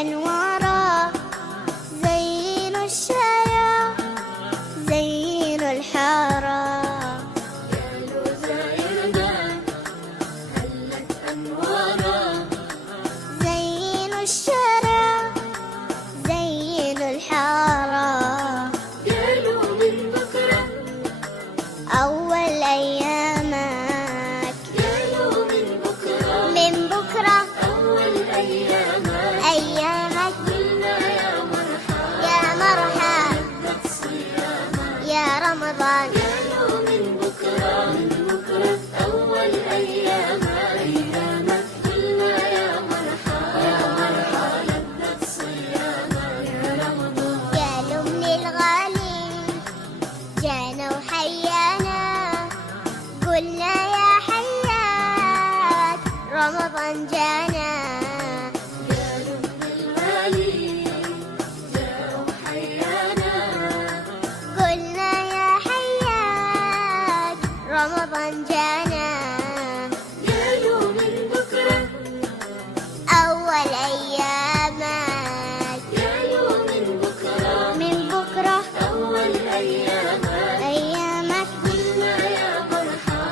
أنوارا زين الشارع زين الحارة. قالوا زايرنا هلت أنوارا زين الشارع زين الحارة. قالوا من بكرة أول أيامك. قالوا من بكرة أول أيامك قلنا يا مرحب يا مرحب بدت صيامك يا رمضان. قالوا من بكرة أول أيامك قلنا يا مرحب بدت صيامك يا رمضان. قالوا من الغالي جانا وحيانا قلنا يا حياك رمضان جانا. قالوا من الغالي جاء وحيانا قلنا يا حياك رمضان جانا. قالوا من بكرة أول أيامك. قالوا من بكرة أول أيامك قلنا يا مرحب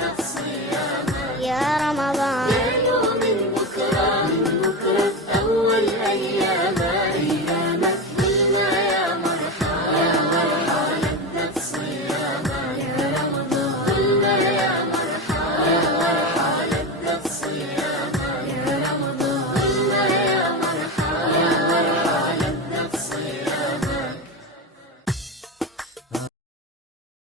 بدت صيامك يا رمضان. قالوا من بكرة أول أيامك